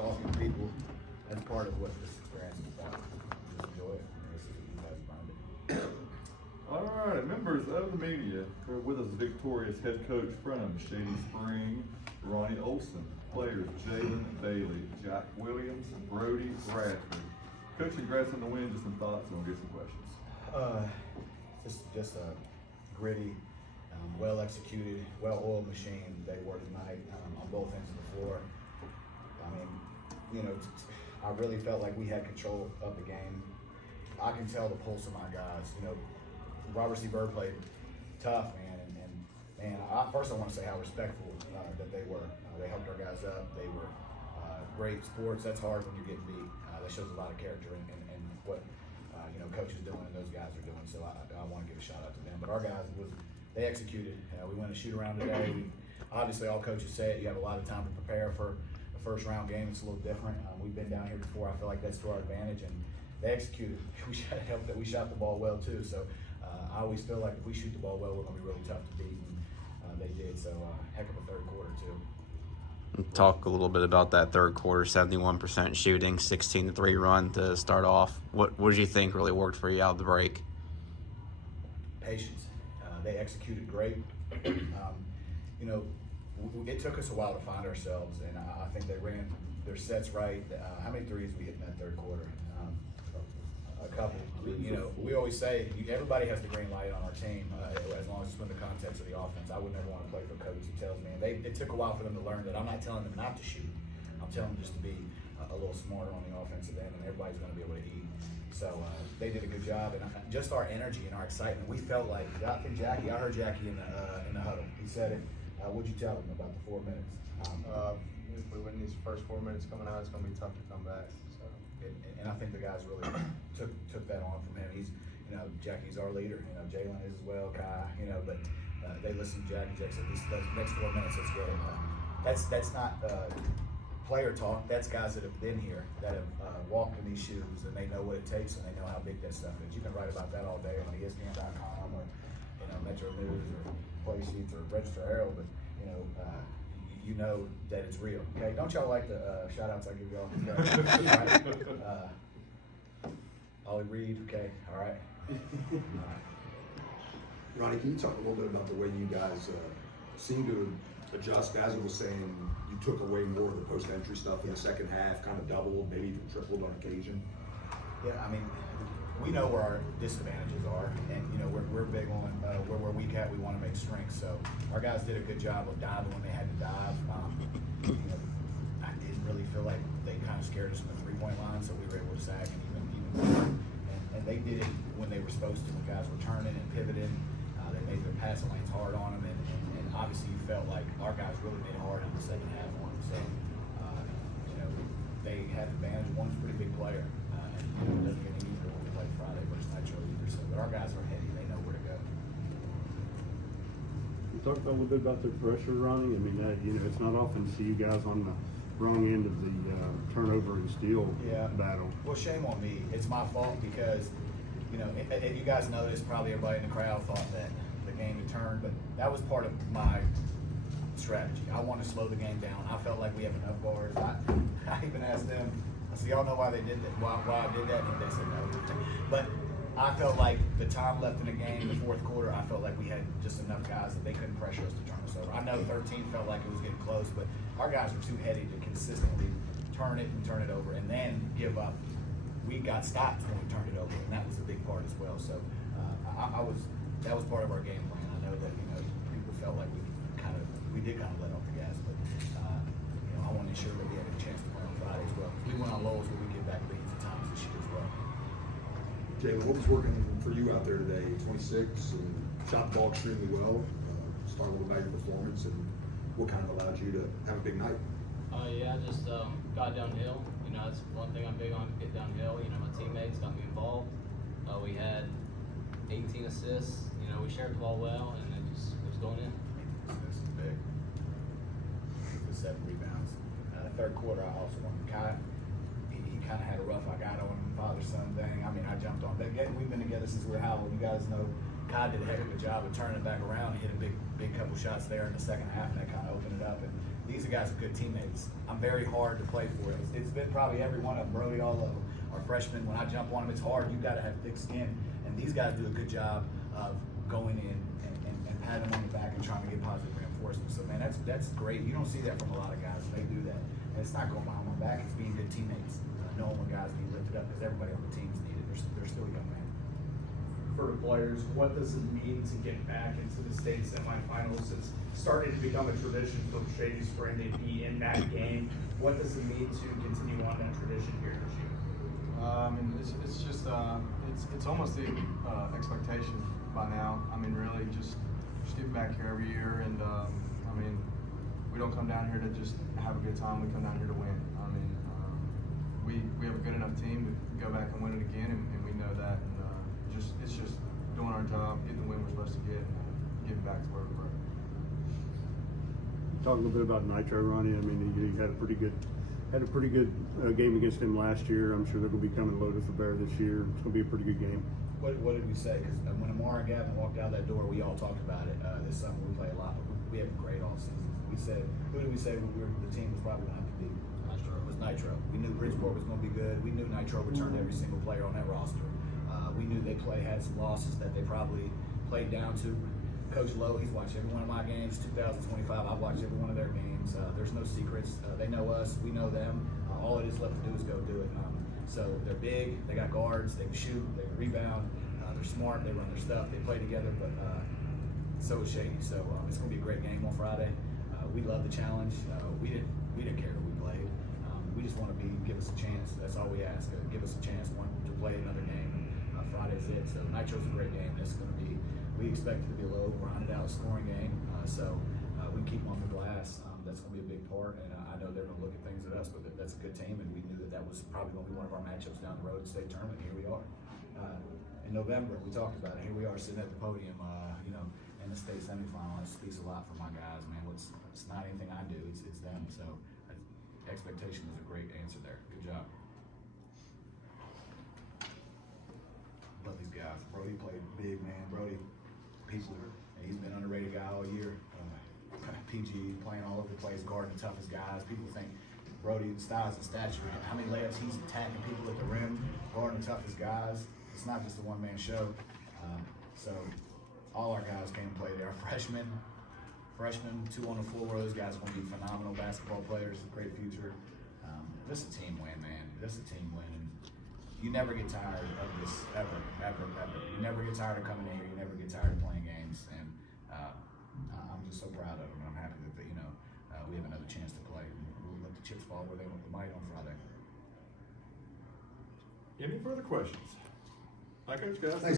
talking to people. That's part of what this experience is about. Just enjoy it. This is what you guys earned it. All right, members of the media, we're with us victorious head coach from Shady Spring, Ronnie Olson. Players Jalen Bailey, Jack Williams, Brody Bradford. Coach, congrats on the win. Just some thoughts, and we'll get some questions. Just a gritty, well executed, well-oiled machine they were tonight on both ends of the floor. I mean, you know, I really felt like we had control of the game. I can tell the pulse of my guys. You know, Robert C. Bird played tough, man, and first I want to say how respectful that they were. They helped our guys up. They were great sports. That's hard when you're getting beat. That shows a lot of character and what you know, coach is doing and those guys are doing. So I want to give a shout out to them. But our guys, they executed. We went a shoot around today. Obviously, all coaches say it. You have a lot of time to prepare for a first round game. It's a little different. We've been down here before. I feel like that's to our advantage, and they executed. We shot the ball well too. So I always feel like if we shoot the ball well, we're going to be really tough to beat. And they did. So heck of a third quarter too. Talk a little bit about that third quarter, 71% shooting, 16-3 run to start off. What did you think really worked for you out of the break? Patience. They executed great. You know, it took us a while to find ourselves, and I think they ran their sets right. How many threes we hit in that third quarter? A couple. You know, we always say everybody has the green light on our team as long as it's within the context of the offense. I would never want to play for a coach who tells me. And it took a while for them to learn that I'm not telling them not to shoot. I'm telling them just to be a little smarter on the offensive end, and everybody's going to be able to eat. So they did a good job, and just our energy and our excitement. We felt like I heard Jackie in the huddle. He said it. What'd you tell him about the 4 minutes? If we win these first 4 minutes coming out, it's going to be tough to come back. So. And I think the guys really took that on from him. He's, you know, Jackie's our leader. You know, Jalen is as well, Kai. You know, but they listened to Jackie. Jackie said, "These next 4 minutes, let's get it." That's not player talk. That's guys that have been here, that have walked in these shoes, and they know what it takes, and they know how big that stuff is. You can write about that all day on ESPN.com or Metro News or Play Sheets or Register Herald, but you know that it's real. Okay, don't y'all like the shout outs I give y'all? Right? Ollie Reed, okay, all right. Ronnie, can you talk a little bit about the way you guys seem to adjust? As I was saying, you took away more of the post-entry stuff in the second half, kind of doubled, maybe even tripled on occasion. Yeah, I mean, we know where our disadvantages are, and we're big on where we're weak at. We want to make strengths. So our guys did a good job of diving when they had to dive. I didn't really feel like they kind of scared us from the three-point line, so we were able to sag and even and they did it when they were supposed to. When guys were turning and pivoting, they made their passing lanes hard on them, and obviously you felt like our guys really made it hard in the second half on them. So they had an advantage. One's a pretty big player. It doesn't get any easier when we play Friday versus Nitro either. So, but our guys are heady; they know where to go. You talked a little bit about the pressure running. I mean, it's not often to see you guys on the wrong end of the turnover and steal battle. Well, shame on me. It's my fault because and you guys noticed, probably everybody in the crowd thought that the game had turned, but that was part of my strategy. I want to slow the game down. I felt like we have enough bars. I even asked them. I said, y'all know why they did that? Why I did that? And they said no. But I felt like the time left in the game, the fourth quarter, I felt like we had just enough guys that they couldn't pressure us to turn us over. I know 13 felt like it was getting close, but our guys were too heady to consistently turn it over and then give up. We got stops when we turned it over, and that was a big part as well. So that was part of our game plan. I know that people felt like we did kind of let off the gas, but I want to ensure that we had a chance to play on Friday as well. We went on lows where we get back leads at times this year as well. Jalen, what was working for you out there today? 26 and shot the ball extremely well. Start a little about your performance and what kind of allowed you to have a big night? Yeah, I just got downhill. That's one thing I'm big on, get downhill. My teammates got me involved. We had 18 assists. We shared the ball well, and it was going in. This is big. The 7 rebounds. The third quarter, I also wanted Kai. He kind of had a rough. I got on him, father-son thing. I mean, I jumped on. We've been together since we were how old? You guys know Kai did a heck of a job of turning it back around. He hit a big couple shots there in the second half, and that kind of opened it up. And these are guys are good teammates. I'm very hard to play for. It's been probably every one of them, Brody, all of them. Our freshmen, when I jump on them, it's hard. You got to have thick skin, and these guys do a good job of going in and patting them on the back and trying to get positive reinforcement. So man, that's great. You don't see that from a lot of guys. They do that, and it's not going behind my back. It's being good teammates, knowing when guys need lifted up because everybody on the team's needed. They're still young men. For the players, what does it mean to get back into the state semifinals? It's starting to become a tradition for Shady Spring to be in that game. What does it mean to continue on that tradition here this year? It's just it's almost the expectation by now. I mean, really, just getting back here every year, and I mean, we don't come down here to just have a good time. We come down here to win. I mean, we have a good enough team to go back and win it again, and we know that. And it's just doing our job, getting the win we're supposed to get, and getting back to where we were. Talk a little bit about Nitro, Ronnie. I mean, you had a pretty good game against him last year. I'm sure they're going to be coming loaded for bear this year. It's going to be a pretty good game. What did we say? Because when Amar and Gavin walked out that door, we all talked about it. This summer we play a lot, but we have a great all season. We said, who did we say the team was probably going to have to beat? Nitro. It was Nitro. We knew Bridgeport was going to be good. We knew Nitro returned every single player on that roster. We knew they had some losses that they probably played down to. Coach Lowe, he's watched every one of my games. 2025, I've watched every one of their games. There's no secrets. They know us. We know them. All it is left to do is go do it. So they're big. They got guards. They can shoot. They can rebound. They're smart. They run their stuff. They play together. But so is Shady. So it's going to be a great game on Friday. We love the challenge. We didn't care who we played. We just want to give us a chance. That's all we ask. Give us a chance to play another game. Friday's it. So Nitro's a great game. This is going to be. We expect it to be a low, rounded out scoring game. So we can keep them on the glass. That's going to be a big part. And I know they're going to look at things at us, but that's a good team. And we knew that was probably going to be one of our matchups down the road in the state tournament. Here we are. In November, we talked about it. Here we are sitting at the podium, in the state semifinal. It speaks a lot for my guys, man. It's not anything I do. It's them. So expectation is a great answer there. Good job. Love these guys. Brody played big, man. Brody, people, and he's been an underrated guy all year. PG playing all over the place, guarding the toughest guys. People think Brody, styles and stature, how many layups he's attacking people at the rim, guarding the toughest guys. It's not just a one-man show. So all our guys came and played there. Our freshmen, 2 on the floor. Those guys are going to be phenomenal basketball players. Great future. This is a team win, man. This is a team win. And you never get tired of this, ever. You never get tired of coming in here. You never get tired of playing games. And I'm just so proud of them. I'm happy that we have another chance to play. We'll let the chips fall where they might on Friday. Any further questions? Hi, Coach, guys.